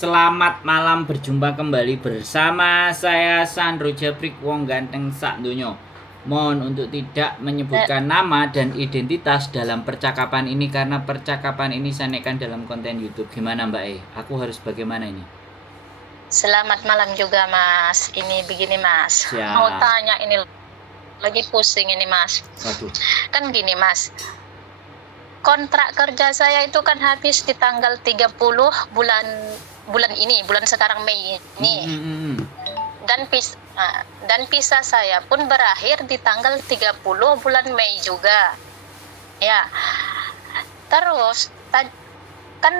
Selamat malam, berjumpa kembali bersama saya Sandro Jabrik Wong Ganteng Sak Dunyo. Mohon untuk tidak menyebutkan nama dan identitas dalam percakapan ini karena percakapan ini saya naikkan dalam konten YouTube. Gimana Mbak E? Aku harus bagaimana ini? Selamat malam juga Mas. Ini begini Mas. Siap. Mau tanya ini lagi pusing ini Mas. Waduh. Kan gini Mas. Kontrak kerja saya itu kan habis di tanggal 30 bulan ini, bulan sekarang Mei ini. Dan visa saya pun berakhir di tanggal 30 bulan Mei juga. Ya. Terus kan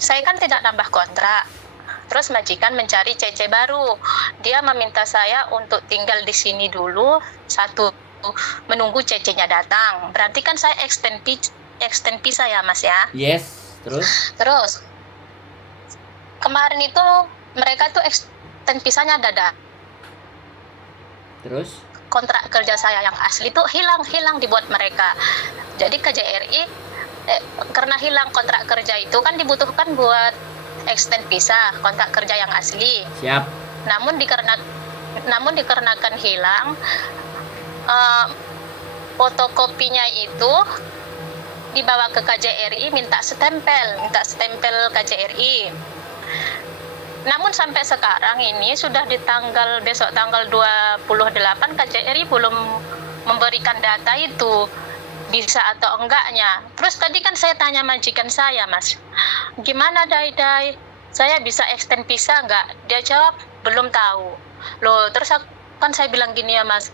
saya kan tidak nambah kontrak. Terus majikan mencari CC baru. Dia meminta saya untuk tinggal di sini dulu menunggu CC-nya datang. Berarti kan saya extend visa ya Mas ya. Yes. Terus kemarin itu mereka tuh extend visanya dadak. Terus kontrak kerja saya yang asli tuh hilang dibuat mereka. Jadi KJRI karena hilang kontrak kerja itu kan dibutuhkan buat extend visa kontrak kerja yang asli. Siap. Namun dikarenakan hilang, fotokopinya itu dibawa ke KJRI minta stempel KJRI. Namun sampai sekarang ini sudah besok tanggal 28 KJRI belum memberikan data itu bisa atau enggaknya. Terus tadi kan saya tanya majikan saya, Mas, gimana Dai? Saya bisa extend visa enggak? Dia jawab belum tahu. Loh, terus kan saya bilang gini ya Mas,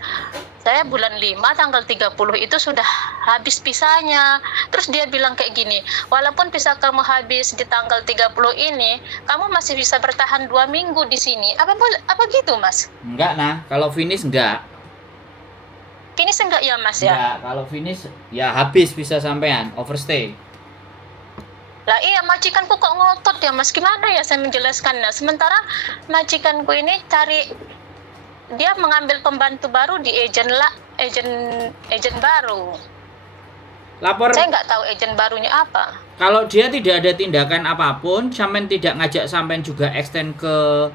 saya bulan 5 tanggal 30 itu sudah habis visanya. Terus dia bilang kayak gini, walaupun visa kamu habis di tanggal 30 ini, kamu masih bisa bertahan 2 minggu di sini. Apa gitu Mas? Enggak nah, kalau finish enggak. Finish enggak ya Mas ya? Enggak, kalau finish ya habis bisa sampean, overstay. Lah iya, majikanku kok ngotot ya Mas, gimana ya saya menjelaskannya. Sementara majikanku ini dia mengambil pembantu baru di agen baru. Lapor. Saya nggak tahu agen barunya apa. Kalau dia tidak ada tindakan apapun, sampean tidak ngajak sampean juga extend ke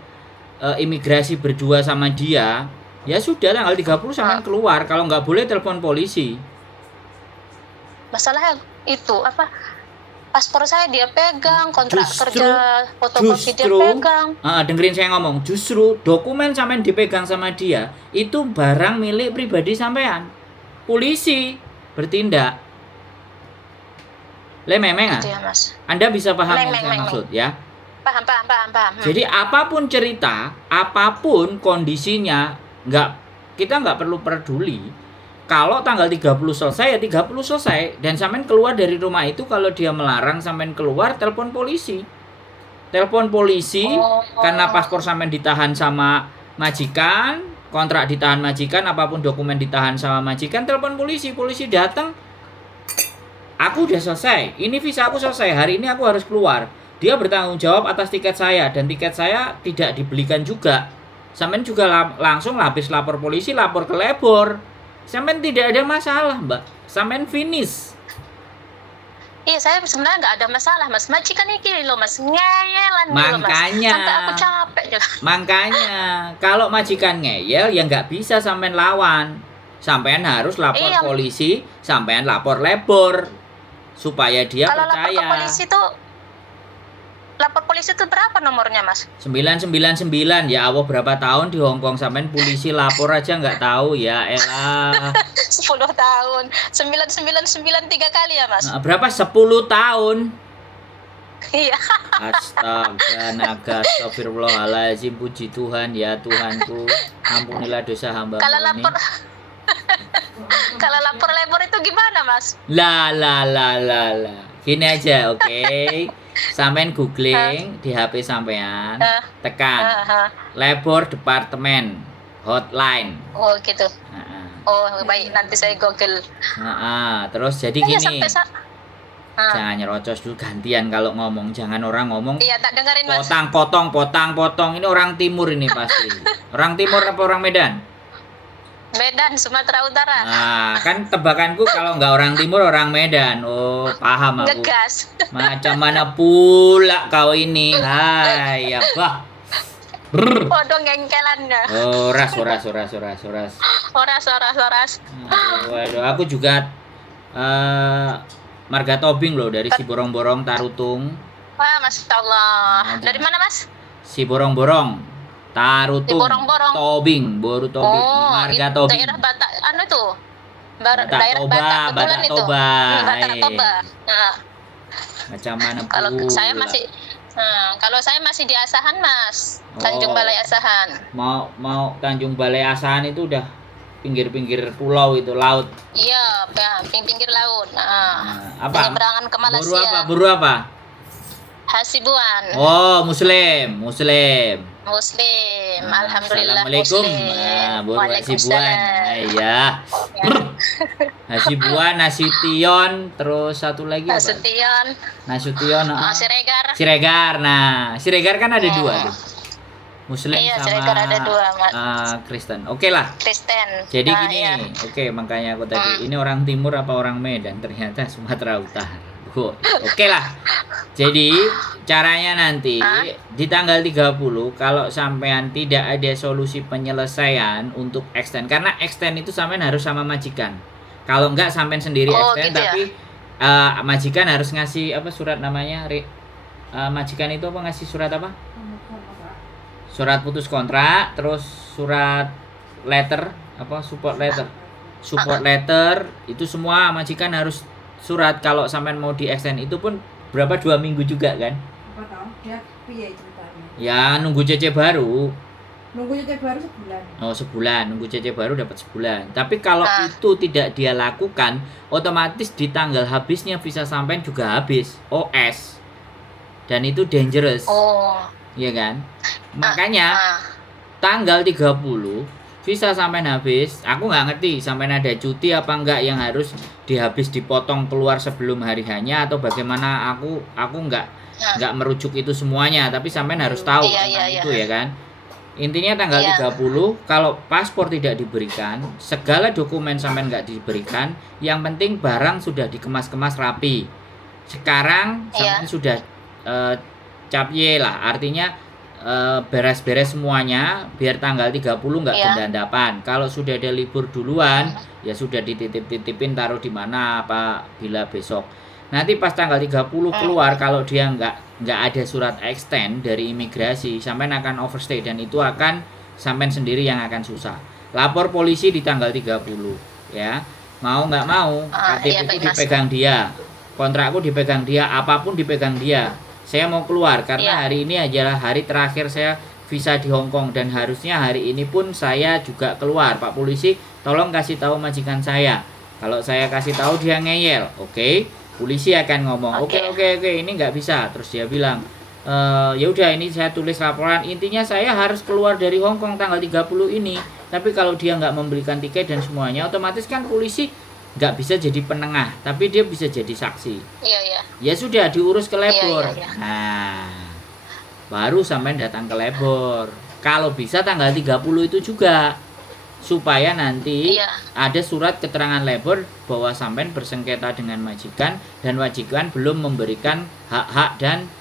imigrasi berdua sama dia, ya sudah tanggal 30 sampean keluar. Kalau nggak boleh telepon polisi. Masalahnya itu apa? Paspor saya dia pegang, kontrak kerja fotokopi dia pegang. Dengerin saya ngomong, justru dokumen sampean dipegang sama dia, itu barang milik pribadi sampean. Polisi bertindak. Memang gitu ya, Mas. Anda bisa paham yang saya maksud ya? Paham. Jadi apapun cerita, apapun kondisinya, kita nggak perlu peduli. Kalau tanggal 30 selesai ya 30 selesai. Dan sampean keluar dari rumah itu, kalau dia melarang sampean keluar, telepon polisi. Karena paspor sampean ditahan sama majikan, kontrak ditahan majikan, apapun dokumen ditahan sama majikan, telepon polisi. Polisi datang, aku udah selesai, ini visa aku selesai, hari ini aku harus keluar. Dia bertanggung jawab atas tiket saya, dan tiket saya tidak dibelikan juga. Sampean juga langsung habis lapor polisi, lapor ke labor. Sampean tidak ada masalah, Mbak. Sampean finish. Iya, saya sebenarnya nggak ada masalah, Mas. Majikan ini loh, Mas, ngeyelan dulu, Mas. Makanya. Sampai aku capek juga. Makanya, kalau majikan ngeyel, ya nggak bisa sampean lawan. Sampean harus lapor polisi, sampean lapor labor, supaya dia kalau percaya. Kalau lapor polisi itu berapa nomornya, Mas? 999. Ya Allah, berapa tahun di Hongkong sampean polisi lapor aja nggak tahu, ya elah. 10 tahun. 999 3 kali ya, Mas? Berapa? 10 tahun. Iya. Astaga, naga, astagfirullahaladzim, puji Tuhan, ya Tuhanku, ampunilah dosa hamba ini. Kalau lapor labor itu gimana, Mas? Lah. Gini aja, oke. Sampean googling di HP sampean, tekan labor departemen hotline. Oh gitu. Oh baik, nanti saya google. Terus jadi gini. Jangan nyerocos dulu, gantian kalau ngomong, jangan orang ngomong. Iya, tak dengerin Mas. Potong. Ini orang timur ini pasti. Orang timur apa orang Medan? Medan, Sumatera Utara. Nah, kan tebakanku kalau nggak orang timur orang Medan. Oh, paham aku. Ngegas. Macam mana pula kau ini? Hai, ya bah. Brr. Podo ngengkelannya. Oras, oras, oras, oras, oras. Oras. Waduh, aku juga marga Tobing loh dari Siborong-Borong Tarutung. Wah, Masya Allah. Nah, Dari mana, Mas? Siborong-Borong Tarutung. Siborong-Borong. Tobing, Boru Tobing, Oh, marga itu Tobing. daerah Batak, anu itu. Batak Daerah Toba, Batak betulan Batak itu. Toba. Batak Toba. Nah, Macam mana kalau pula? saya masih kalau saya masih di Asahan, Mas. Tanjung Oh. Balai Asahan. Mau Tanjung Balai Asahan itu udah pinggir-pinggir pulau itu laut. Iya, pinggir laut. Nah, apa? Penyeberangan ke Buru apa? Malaysia. Buru apa? Hasibuan. Oh, Muslim. Muslim. Nah, Alhamdulillah Assalamualaikum. Muslim. Nah, Buru Hasibuan. Waalaikumsalam. Iya. Hasibuan, Nasution, terus satu lagi apa? Nasution. Nasution. Siregar. Siregar. Nah, Siregar kan ada dua tuh. Muslim Iya, sama Siregar ada dua, Mas. Kristen. Oke lah. Kristen. Jadi Nah, gini, iya. oke makanya aku tadi ini orang timur apa orang Medan, ternyata Sumatera Utara. Oke lah. Jadi caranya nanti di tanggal 30 kalau sampean tidak ada solusi penyelesaian untuk extend, karena extend itu sampean harus sama majikan. Kalau enggak sampean sendiri extend, gitu tapi majikan harus ngasih apa surat namanya majikan itu apa ngasih surat apa? Surat putus kontrak, terus surat letter apa support letter itu semua majikan harus surat kalau sampean mau di extend. Itu pun berapa 2 minggu juga kan? Apa tahu dia piye ceritanya? Ya nunggu CC baru. Nunggu CC baru sebulan. Oh, sebulan, nunggu CC baru dapat sebulan. Tapi kalau itu tidak dia lakukan, otomatis di tanggal habisnya visa sampean juga habis, OS. Dan itu dangerous. Oh. Iya kan? Makanya tanggal 30 visa sampean habis. Aku nggak ngerti sampean ada cuti apa enggak yang harus dihabis dipotong keluar sebelum hari hanya atau bagaimana. Aku nggak merujuk itu semuanya, tapi sampean harus tahu tentang itu ya kan. Intinya tanggal 30 kalau paspor tidak diberikan, segala dokumen sampean nggak diberikan, yang penting barang sudah dikemas-kemas rapi. Sekarang sampean sudah capye lah, artinya beres-beres semuanya biar tanggal 30 nggak berdandapan. Kalau sudah ada libur duluan ya sudah dititip-titipin taruh di mana apa bila besok. Nanti pas tanggal 30 keluar kalau dia nggak ada surat extend dari imigrasi, sampean akan overstay dan itu akan sampean sendiri yang akan susah. Lapor polisi di tanggal 30 ya. Mau nggak mau KTP dipegang dia. Kontrakku dipegang dia, apapun dipegang dia. Saya mau keluar karena hari ini adalah hari terakhir saya visa di Hong Kong dan harusnya hari ini pun saya juga keluar. Pak polisi, tolong kasih tahu majikan saya. Kalau saya kasih tahu dia ngeyel, oke? Polisi akan ngomong, oke, ini nggak bisa. Terus dia bilang, ya udah ini saya tulis laporan. Intinya saya harus keluar dari Hong Kong tanggal 30 ini. Tapi kalau dia nggak memberikan tiket dan semuanya, otomatis kan polisi nggak bisa jadi penengah, tapi dia bisa jadi saksi. Iya. Ya sudah diurus ke labor. Iya. Nah, baru sampai datang ke labor. Kalau bisa tanggal 30 itu juga supaya nanti ada surat keterangan labor bahwa sampean bersengketa dengan majikan dan majikan belum memberikan hak-hak dan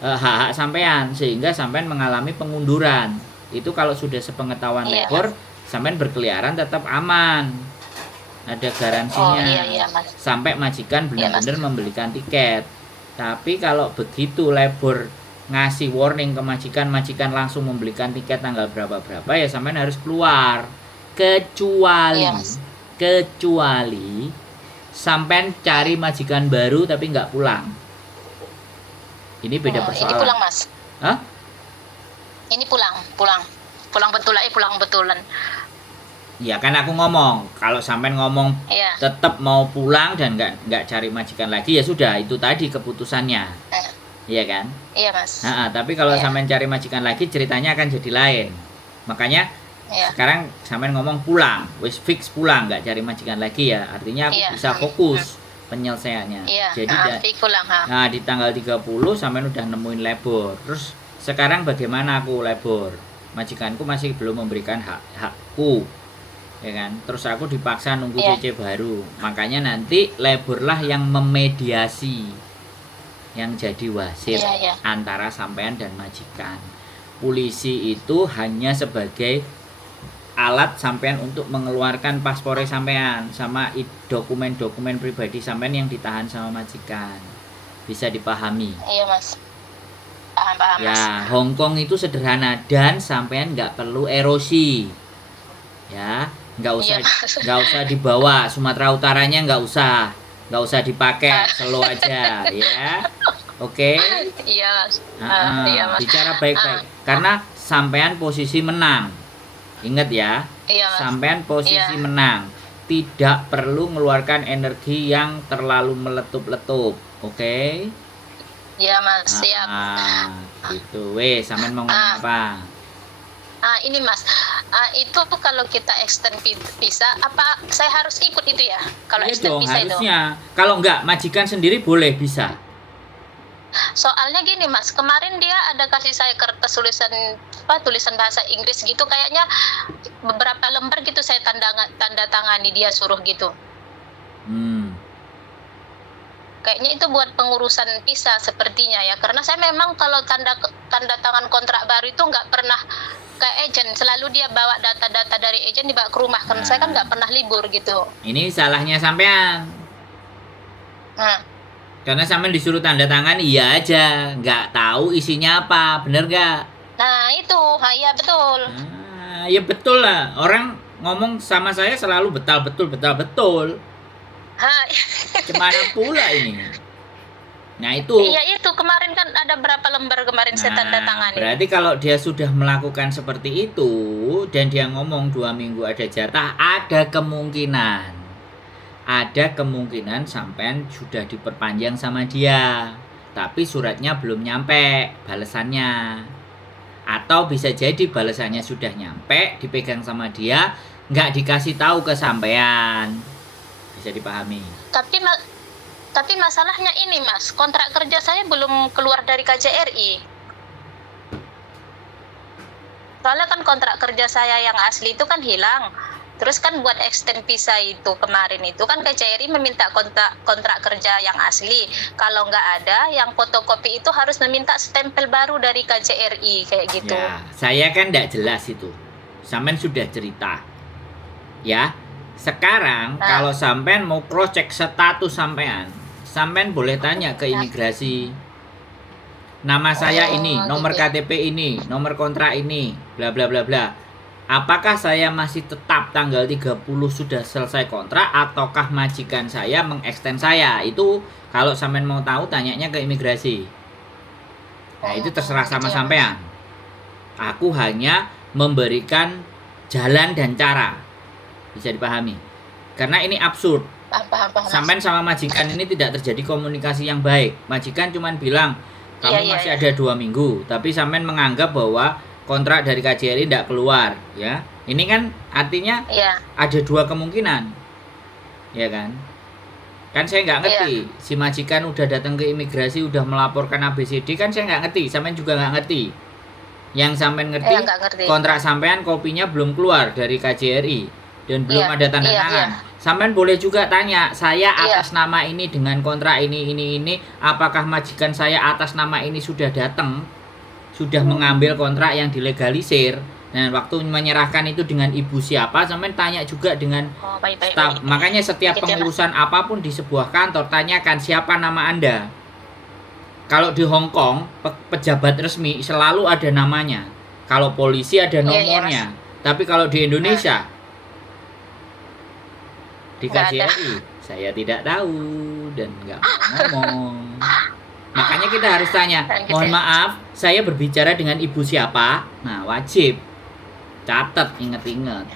hak-hak sampean sehingga sampean mengalami pengunduran. Itu kalau sudah sepengetahuan labor, sampean berkeliaran tetap aman. Ada garansinya sampai majikan benar-benar membelikan tiket. Tapi kalau begitu labor ngasih warning ke majikan langsung membelikan tiket tanggal berapa ya sampean harus keluar. Kecuali sampean cari majikan baru tapi nggak pulang. Ini beda persoalan. Ini pulang, Mas. Hah? Ini pulang betulan. Ya kan aku ngomong, kalau sampean ngomong tetap mau pulang dan nggak cari majikan lagi ya sudah itu tadi keputusannya, iya kan? Iya Mas. Tapi kalau sampean cari majikan lagi ceritanya akan jadi lain. Makanya sekarang sampean ngomong pulang, wis fix pulang nggak cari majikan lagi ya, artinya aku bisa fokus penyelesaiannya. Jadi pulang. Nah di tanggal 30 sampean udah nemuin labor, terus sekarang bagaimana aku labor? Majikanku masih belum memberikan hakku. ya kan. Terus aku dipaksa nunggu Iya. CC baru. Makanya nanti labor lah yang memediasi, yang jadi wasit Iya, iya. antara sampean dan majikan. Polisi itu hanya sebagai alat sampean untuk mengeluarkan paspor sampean sama dokumen-dokumen pribadi sampean yang ditahan sama majikan. Bisa dipahami? Iya, Mas. Paham, Mas. Ya, Hongkong itu sederhana dan sampean nggak perlu erosi. Ya, Iya, Mas. nggak usah dibawa. Sumatera Utaranya nggak usah dipakai, slow aja, ya. Oke. Iya, Mas. Iya, Mas. Bicara baik-baik. Karena sampean posisi menang. Ingat ya, Iya, Mas. sampean posisi Iya. menang. Tidak perlu mengeluarkan energi yang terlalu meletup-letup. Oke? Iya, Mas. Siap. Gitu. Weh, sampean mau ngomong apa? Ini Mas, itu kalau kita extend visa, apa saya harus ikut itu ya? Kalau Iya extend dong, visa itu. harusnya. Kalau enggak, majikan sendiri boleh, bisa. Soalnya gini Mas, kemarin dia ada kasih saya kertas tulisan bahasa Inggris gitu, kayaknya beberapa lembar gitu saya tanda tangani, dia suruh gitu. Kayaknya itu buat pengurusan visa sepertinya ya, karena saya memang kalau tanda tangan kontrak baru itu nggak pernah ke agen, selalu dia bawa data-data dari agen dibawa ke rumah, karena saya kan nggak pernah libur gitu. Ini salahnya sampean. Nah, Karena sampean disuruh tanda tangan, iya aja. Nggak tahu isinya apa, bener nggak? nah itu, ya betul. Ya betul lah. Orang ngomong sama saya selalu betul. Kemana pula ini? Nah itu. Iya itu, kemarin kan ada berapa lembar kemarin saya tanda tangani. Berarti kalau dia sudah melakukan seperti itu dan dia ngomong 2 minggu ada jatah, ada kemungkinan sampean sudah diperpanjang sama dia, tapi suratnya belum nyampe balasannya. Atau bisa jadi balasannya sudah nyampe, dipegang sama dia, nggak dikasih tahu ke sampean. Bisa dipahami. Tapi masalahnya ini Mas, kontrak kerja saya belum keluar dari KJRI. Soalnya kan kontrak kerja saya yang asli itu kan hilang. Terus kan buat extend visa itu kemarin itu kan KJRI meminta kontrak kerja yang asli. Kalau nggak ada, yang fotokopi itu harus meminta stempel baru dari KJRI kayak gitu. Ya, saya kan nggak jelas itu. Sampean sudah cerita. Ya, sekarang kalau sampean mau cross check status sampean boleh tanya ke imigrasi. Nama saya ini, nomor gitu. KTP ini, nomor kontrak ini, bla bla bla bla. Apakah saya masih tetap tanggal 30 sudah selesai kontrak ataukah majikan saya mengextend saya? Itu kalau sampean mau tahu tanyanya ke imigrasi. Nah, itu terserah sama sampean. Aku hanya memberikan jalan dan cara. Bisa dipahami. Karena ini absurd. Paham. Sampean sama majikan ini tidak terjadi komunikasi yang baik. Majikan cuman bilang, kamu masih ada 2 minggu. Tapi sampean menganggap bahwa kontrak dari KJRI tidak keluar, ya. Ini kan artinya ada 2 kemungkinan, ya kan? Kan saya nggak ngerti. Si majikan udah datang ke imigrasi, udah melaporkan ABCD, kan saya nggak ngerti. Sampean juga nggak ngerti. Yang sampean ngerti, kontrak sampean kopinya belum keluar dari KJRI dan belum ada tanda tangan. Sampean boleh juga tanya, saya atas nama ini dengan kontrak ini, apakah majikan saya atas nama ini sudah datang? Sudah mengambil kontrak yang dilegalisir, dan waktu menyerahkan itu dengan ibu siapa, sampean tanya juga dengan staf. Makanya setiap pengurusan apapun di sebuah kantor, tanyakan siapa nama Anda. Kalau di Hong Kong, pejabat resmi selalu ada namanya. Kalau polisi ada nomornya. Tapi kalau di Indonesia, di KJRI, saya tidak tahu dan nggak mau ngomong. Makanya kita harus tanya, mohon maaf, saya berbicara dengan ibu siapa? Nah, wajib catat, inget-inget.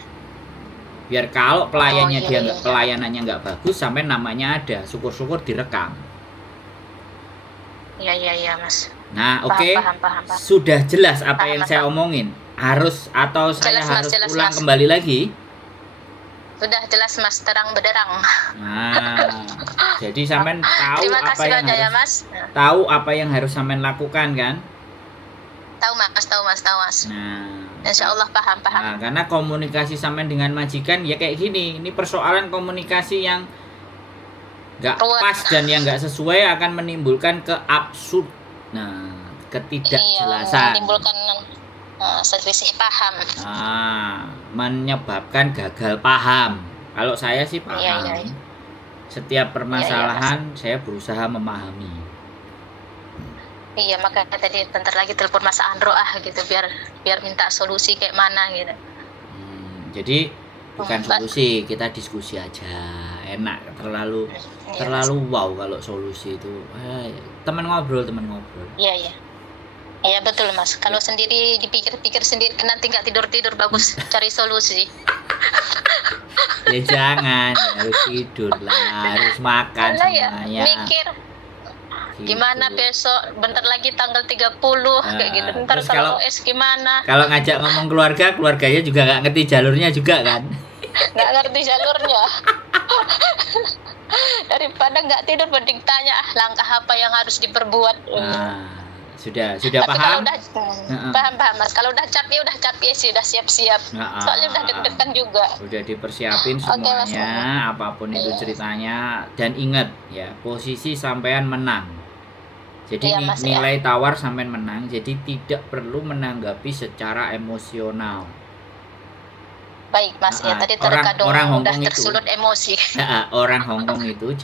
Biar kalau pelayannya pelayanannya nggak bagus, sampai namanya ada, syukur-syukur direkam. Iya Mas. Nah, oke. Sudah jelas apa yang saya omongin? Harus atau saya harus ulang kembali lagi? Sudah jelas Mas, terang benderang. Nah, jadi sampean tahu apa yang harus, Mas. Tahu apa yang harus sampean lakukan kan? Tahu Mas. Nah, Insya Allah paham. Nah, karena komunikasi sampean dengan majikan ya kayak gini. Ini persoalan komunikasi yang nggak Ruwet. pas dan yang nggak sesuai akan menimbulkan keabsurd. Nah, Iya, ketidakjelasan. menimbulkan selisih paham. Menyebabkan gagal paham. Kalau saya sih paham. Iya. Setiap permasalahan saya berusaha memahami. Iya, makanya tadi bentar lagi telepon Mas Andro gitu biar minta solusi kayak mana gitu. Jadi bukan Mbak. solusi, kita diskusi aja. Enak, terlalu wow kalau solusi itu. Teman ngobrol. Iya. Iya betul Mas. Kalau sendiri dipikir-pikir sendiri nanti nggak tidur bagus cari solusi. Ya jangan, harus tidur lah, harus makan Karena ya semuanya. mikir Gitu. gimana besok, bentar lagi tanggal 30 kayak gitu. Ntar terus kalau OS gimana? Kalau ngajak ngomong keluarganya juga nggak ngerti jalurnya juga kan. Nggak ngerti jalurnya. Daripada nggak tidur mending tanya langkah apa yang harus diperbuat. Sudah Tapi paham? kalau udah paham Mas. Kalau udah capek sih udah siap-siap. Soalnya udah deg-degan juga. Udah dipersiapin Oke, Mas. semuanya, apapun itu ceritanya. Dan ingat ya, posisi sampean menang. Jadi Iya, Mas, nilai tawar sampean menang. Jadi tidak perlu menanggapi secara emosional. Baik Mas, ya tadi orang terkadang udah Hongkong itu. tersulut emosi. Orang Hongkong itu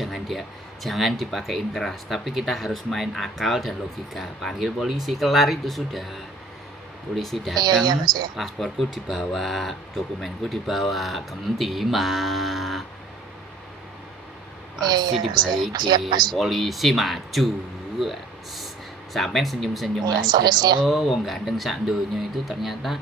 jangan dipakein keras, tapi kita harus main akal dan logika. Panggil polisi, kelar itu sudah. Polisi datang, Iya, Mas, ya. pasporku dibawa, dokumenku dibawa, kemtima. Pasti Iya, dibalikin. siap, Mas. Polisi maju. Sampai senyum-senyum Iya, aja. solusi, ya. Oh, wong gandeng sak donya itu ternyata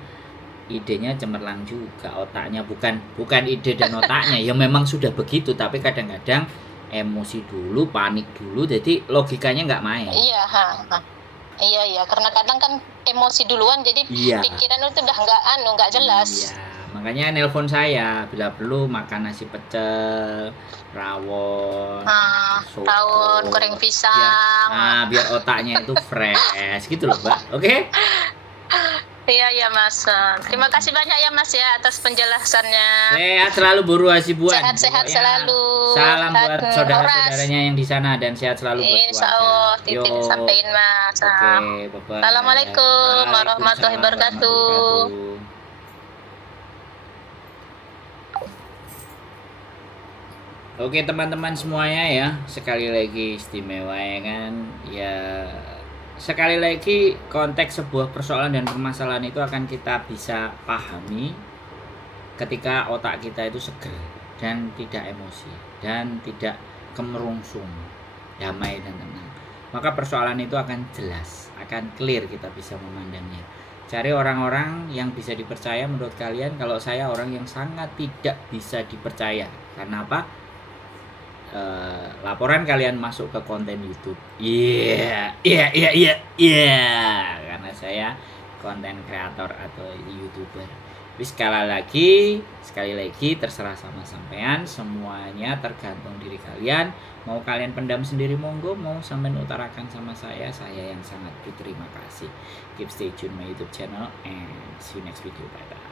idenya cemerlang juga, otaknya bukan ide dan otaknya ya memang sudah begitu, tapi kadang-kadang emosi dulu, panik dulu, jadi logikanya nggak main. Iya, Iya, karena kadang kan emosi duluan jadi Iya. pikiran itu udah nggak jelas. Iya, makanya nelpon saya bila perlu makan nasi pecel, rawon, soto, Rawon, goreng pisang. biar otaknya itu fresh gitu loh, Mbak. Oke? Iya Mas. Terima kasih banyak ya Mas ya atas penjelasannya. Sehat selalu Buru Hasibuan. Sehat-sehat Pokoknya selalu. Salam buat Horas. saudara-saudaranya yang di sana dan sehat selalu buat Insya keluarga. Allah, titip Yo. sampaikan Mas. Oke, bye-bye. Assalamualaikum warahmatullahi wabarakatuh. Oke teman-teman semuanya ya, sekali lagi istimewa ya kan. Ya sekali lagi konteks sebuah persoalan dan permasalahan itu akan kita bisa pahami ketika otak kita itu seger dan tidak emosi dan tidak kemerungsung, damai dan tenang. Maka persoalan itu akan jelas, akan clear, kita bisa memandangnya. Cari orang-orang yang bisa dipercaya. Menurut kalian, kalau saya orang yang sangat tidak bisa dipercaya. Karena apa? Laporan kalian masuk ke konten YouTube. Iya. Karena saya konten kreator atau YouTuber. Tapi sekali lagi terserah sama sampean, semuanya tergantung diri kalian. Mau kalian pendam sendiri monggo, mau sampean utarakan sama saya yang sangat berterima kasih. Keep stay tune my YouTube channel and see you next video. Bye bye.